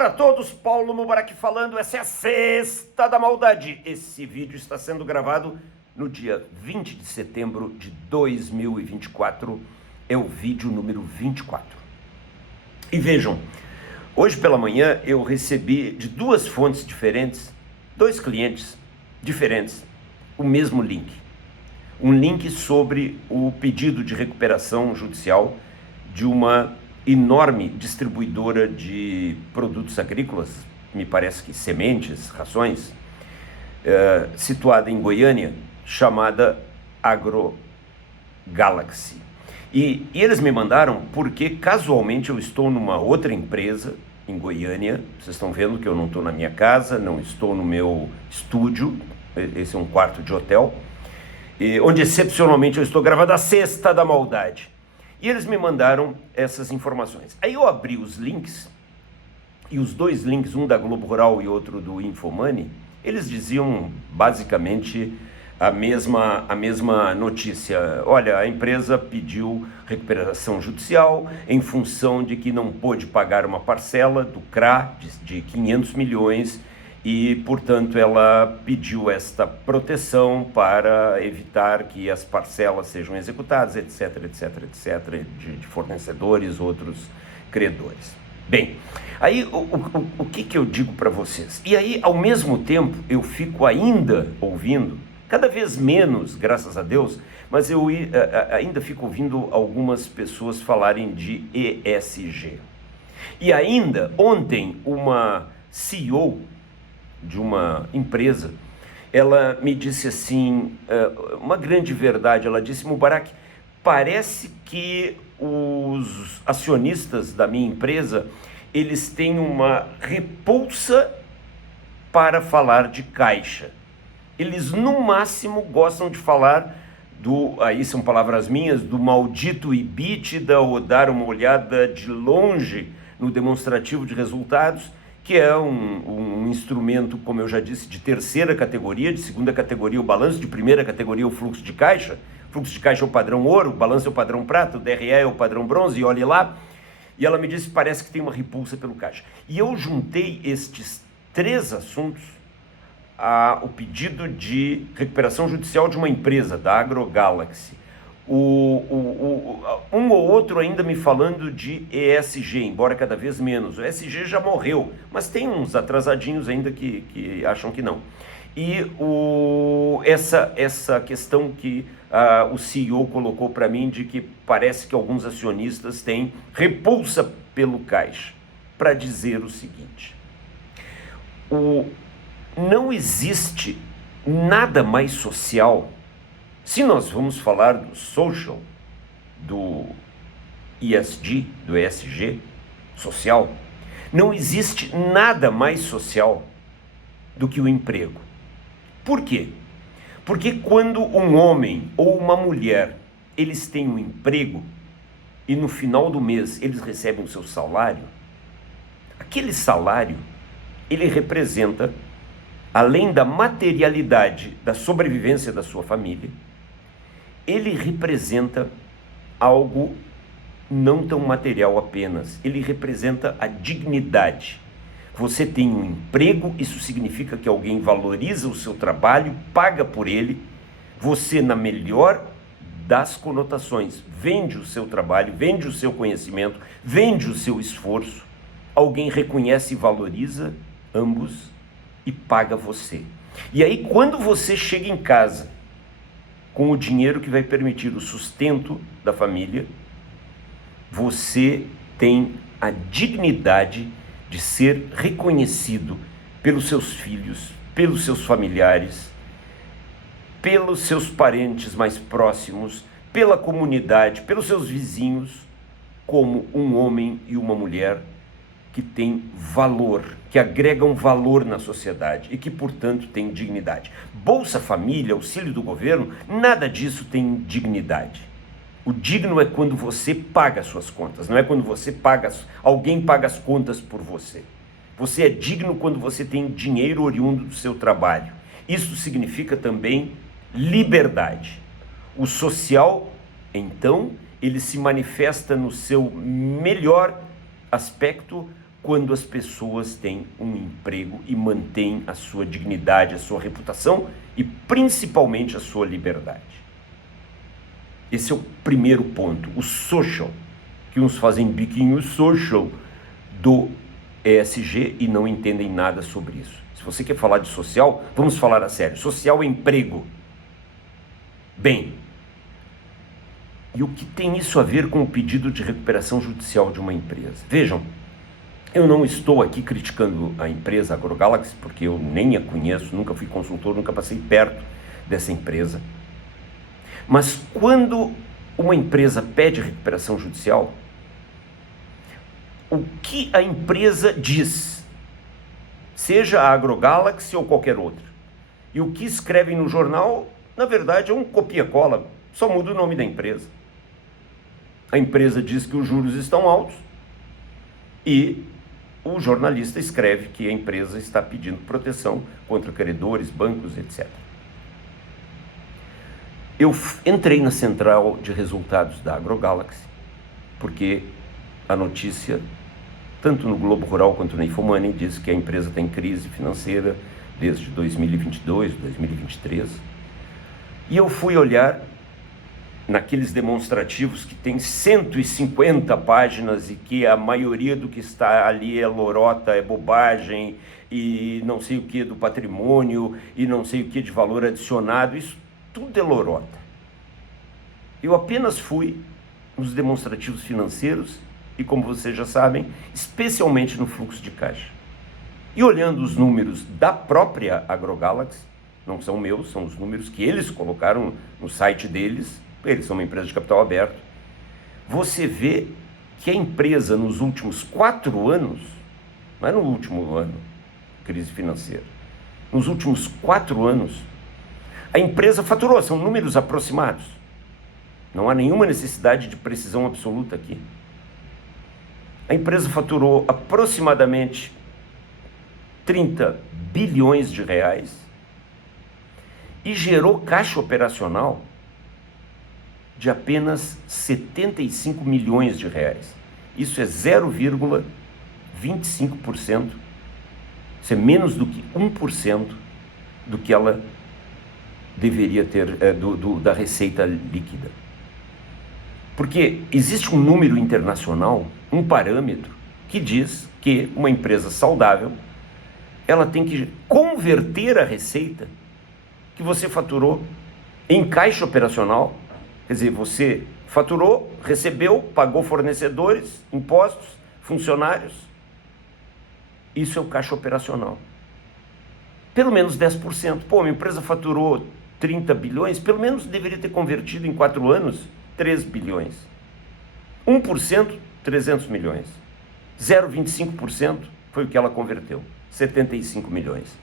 Ora a todos, Paulo Mubarak falando, essa é a Sexta da Maldade. Esse vídeo está sendo gravado no dia 20 de setembro de 2024, é o vídeo número 24. E vejam, hoje pela manhã eu recebi de duas fontes diferentes, dois clientes diferentes, o mesmo link. Um link sobre o pedido de recuperação judicial de uma enorme distribuidora de produtos agrícolas, me parece que sementes, rações, situada em Goiânia, chamada AgroGalaxy. E eles me mandaram porque casualmente eu estou numa outra empresa em Goiânia. Vocês estão vendo que eu não estou na minha casa, não estou no meu estúdio, esse é um quarto de hotel, onde excepcionalmente eu estou gravando a Sexta da Maldade. E eles me mandaram essas informações. Aí eu abri os links, e os dois links, um da Globo Rural e outro do Infomoney, eles diziam basicamente a mesma notícia. Olha, a empresa pediu recuperação judicial em função de que não pôde pagar uma parcela do CRA de 500 milhões e, portanto, ela pediu esta proteção para evitar que as parcelas sejam executadas, etc, de fornecedores, outros credores. Bem, aí o que eu digo para vocês? E aí, ao mesmo tempo, eu fico ainda ouvindo, cada vez menos, graças a Deus, mas eu ainda fico ouvindo algumas pessoas falarem de ESG. E ainda, ontem, uma CEO de uma empresa, ela me disse assim, uma grande verdade, ela disse: Mubarak, parece que os acionistas da minha empresa, eles têm uma repulsa para falar de caixa. Eles no máximo gostam de falar aí são palavras minhas, do maldito EBITDA, ou dar uma olhada de longe no demonstrativo de resultados, que é um instrumento, como eu já disse, de terceira categoria, de segunda categoria o balanço, de primeira categoria o fluxo de caixa. O fluxo de caixa é o padrão ouro, o balanço é o padrão prata, o DRE é o padrão bronze, e olhe lá. E ela me disse que parece que tem uma repulsa pelo caixa. E eu juntei estes três assuntos ao pedido de recuperação judicial de uma empresa, da AgroGalaxy. Um ou outro ainda me falando de ESG, embora cada vez menos. O ESG já morreu, mas tem uns atrasadinhos ainda que acham que não. E essa questão que o CEO colocou para mim, de que parece que alguns acionistas têm repulsa pelo caixa, para dizer o seguinte: não existe nada mais social. Se nós vamos falar do social, do ESG, do ESG, social, não existe nada mais social do que o emprego. Por quê? Porque quando um homem ou uma mulher, eles têm um emprego e no final do mês eles recebem o seu salário, aquele salário, ele representa, além da materialidade da sobrevivência da sua família, ele representa algo não tão material apenas, ele representa a dignidade. Você tem um emprego, isso significa que alguém valoriza o seu trabalho, paga por ele, você, na melhor das conotações, vende o seu trabalho, vende o seu conhecimento, vende o seu esforço, alguém reconhece e valoriza ambos e paga você. E aí, quando você chega em casa com o dinheiro que vai permitir o sustento da família, você tem a dignidade de ser reconhecido pelos seus filhos, pelos seus familiares, pelos seus parentes mais próximos, pela comunidade, pelos seus vizinhos, como um homem e uma mulher que tem valor, que agregam valor na sociedade e que, portanto, tem dignidade. Bolsa Família, auxílio do governo, nada disso tem dignidade. O digno é quando você paga as suas contas, não é quando você alguém paga as contas por você. Você é digno quando você tem dinheiro oriundo do seu trabalho. Isso significa também liberdade. O social, então, ele se manifesta no seu melhor aspecto quando as pessoas têm um emprego e mantêm a sua dignidade, a sua reputação e principalmente a sua liberdade. Esse é o primeiro ponto, o social, que uns fazem biquinho social do ESG e não entendem nada sobre isso. Se você quer falar de social, vamos falar a sério. Social é emprego. Bem, e o que tem isso a ver com o pedido de recuperação judicial de uma empresa? Vejam, eu não estou aqui criticando a empresa AgroGalaxy, porque eu nem a conheço, nunca fui consultor, nunca passei perto dessa empresa. Mas quando uma empresa pede recuperação judicial, o que a empresa diz, seja a AgroGalaxy ou qualquer outra, e o que escrevem no jornal, na verdade é um copia-cola, só muda o nome da empresa. A empresa diz que os juros estão altos e o jornalista escreve que a empresa está pedindo proteção contra credores, bancos, etc. Eu entrei na central de resultados da AgroGalaxy, porque a notícia, tanto no Globo Rural quanto na Infomoney, diz que a empresa tem crise financeira desde 2022, 2023. E eu fui olhar naqueles demonstrativos que tem 150 páginas e que a maioria do que está ali é lorota, é bobagem, e não sei o que do patrimônio, e não sei o que de valor adicionado, isso tudo é lorota. Eu apenas fui nos demonstrativos financeiros e, como vocês já sabem, especialmente no fluxo de caixa. E olhando os números da própria AgroGalaxy, não são meus, são os números que eles colocaram no site deles, eles são uma empresa de capital aberto, você vê que a empresa nos últimos 4 anos, não é no último ano, crise financeira, nos últimos 4 anos, a empresa faturou, são números aproximados, não há nenhuma necessidade de precisão absoluta aqui. A empresa faturou aproximadamente 30 bilhões de reais e gerou caixa operacional de apenas 75 milhões de reais. Isso é 0,25%, isso é menos do que 1% do que ela deveria ter, da receita líquida. Porque existe um número internacional, um parâmetro, que diz que uma empresa saudável, ela tem que converter a receita que você faturou em caixa operacional. Quer dizer, você faturou, recebeu, pagou fornecedores, impostos, funcionários. Isso é o caixa operacional. Pelo menos 10%. Pô, uma empresa faturou 30 bilhões, pelo menos deveria ter convertido em 4 anos 3 bilhões. 1%, 300 milhões. 0,25% foi o que ela converteu, 75 milhões.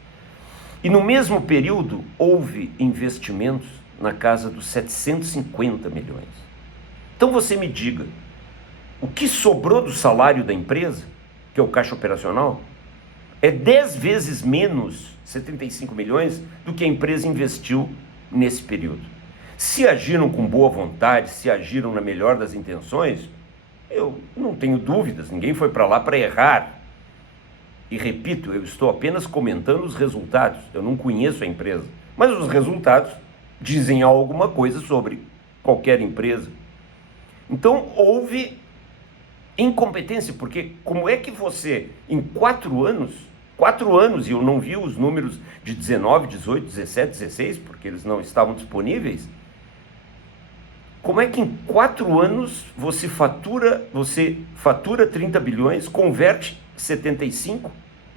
E no mesmo período houve investimentos na casa dos 750 milhões. Então você me diga, o que sobrou do salário da empresa, que é o caixa operacional, é 10 vezes menos 75 milhões do que a empresa investiu nesse período. Se agiram com boa vontade, se agiram na melhor das intenções, eu não tenho dúvidas, ninguém foi para lá para errar. E repito, eu estou apenas comentando os resultados, eu não conheço a empresa, mas os resultados dizem alguma coisa sobre qualquer empresa. Então houve incompetência, porque como é que você, em 4 anos, e eu não vi os números de 19, 18, 17, 16, porque eles não estavam disponíveis, como é que em 4 anos você fatura 30 bilhões, converte 75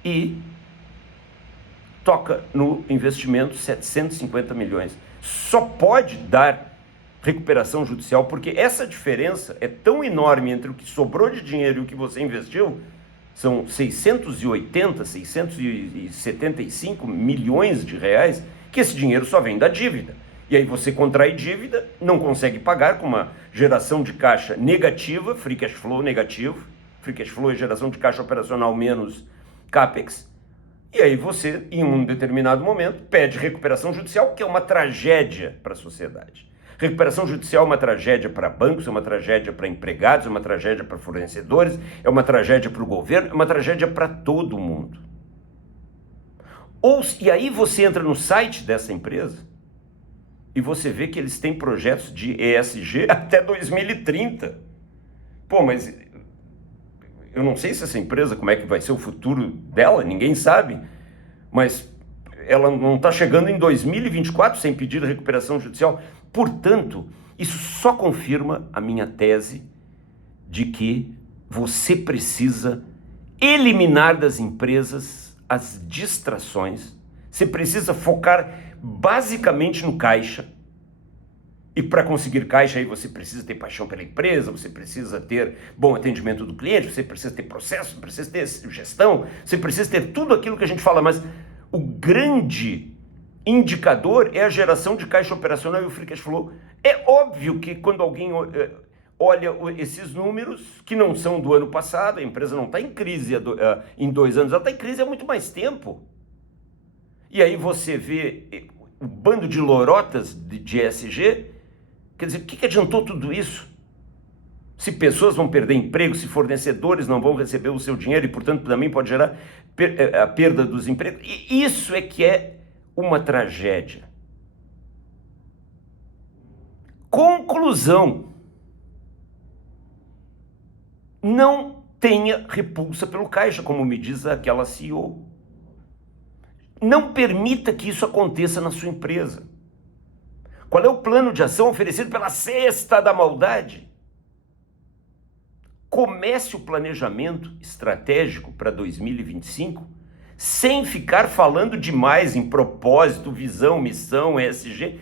e toca no investimento 750 milhões? Só pode dar recuperação judicial, porque essa diferença é tão enorme entre o que sobrou de dinheiro e o que você investiu, são 675 milhões de reais, que esse dinheiro só vem da dívida. E aí você contrai dívida, não consegue pagar com uma geração de caixa negativa, free cash flow negativo, free cash flow é geração de caixa operacional menos CAPEX, e aí você, em um determinado momento, pede recuperação judicial, que é uma tragédia para a sociedade. Recuperação judicial é uma tragédia para bancos, é uma tragédia para empregados, é uma tragédia para fornecedores, é uma tragédia para o governo, é uma tragédia para todo mundo. E aí você entra no site dessa empresa e você vê que eles têm projetos de ESG até 2030. Pô, mas eu não sei se essa empresa, como é que vai ser o futuro dela, ninguém sabe, mas ela não está chegando em 2024 sem pedir recuperação judicial. Portanto, isso só confirma a minha tese de que você precisa eliminar das empresas as distrações, você precisa focar basicamente no caixa, e para conseguir caixa aí você precisa ter paixão pela empresa, você precisa ter bom atendimento do cliente, você precisa ter processo, você precisa ter gestão, você precisa ter tudo aquilo que a gente fala, mas o grande indicador é a geração de caixa operacional e o free cash flow. É óbvio que quando alguém olha esses números, que não são do ano passado, a empresa não está em crise em 2 anos, ela está em crise há muito mais tempo. E aí você vê o bando de lorotas de ESG, quer dizer, o que adiantou tudo isso? Se pessoas vão perder emprego, se fornecedores não vão receber o seu dinheiro e, portanto, também pode gerar a perda dos empregos. E isso é que é uma tragédia. Conclusão: não tenha repulsa pelo caixa, como me diz aquela CEO. Não permita que isso aconteça na sua empresa. Qual é o plano de ação oferecido pela cesta da maldade? Comece o planejamento estratégico para 2025 sem ficar falando demais em propósito, visão, missão, ESG.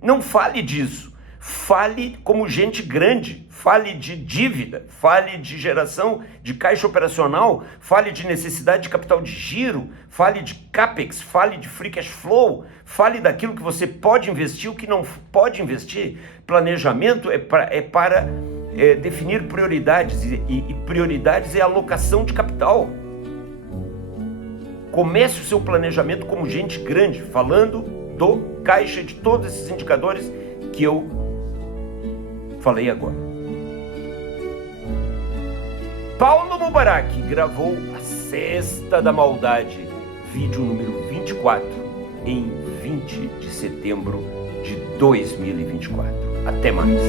Não fale disso. Fale como gente grande, fale de dívida, fale de geração de caixa operacional, fale de necessidade de capital de giro, fale de CAPEX, fale de free cash flow, fale daquilo que você pode investir, o que não pode investir. Planejamento é para definir prioridades, e prioridades é alocação de capital. Comece o seu planejamento como gente grande, falando do caixa, de todos esses indicadores que eu falei agora. Paulo Mubarak gravou A Cesta da Maldade, vídeo número 24, em 20 de setembro de 2024. Até mais.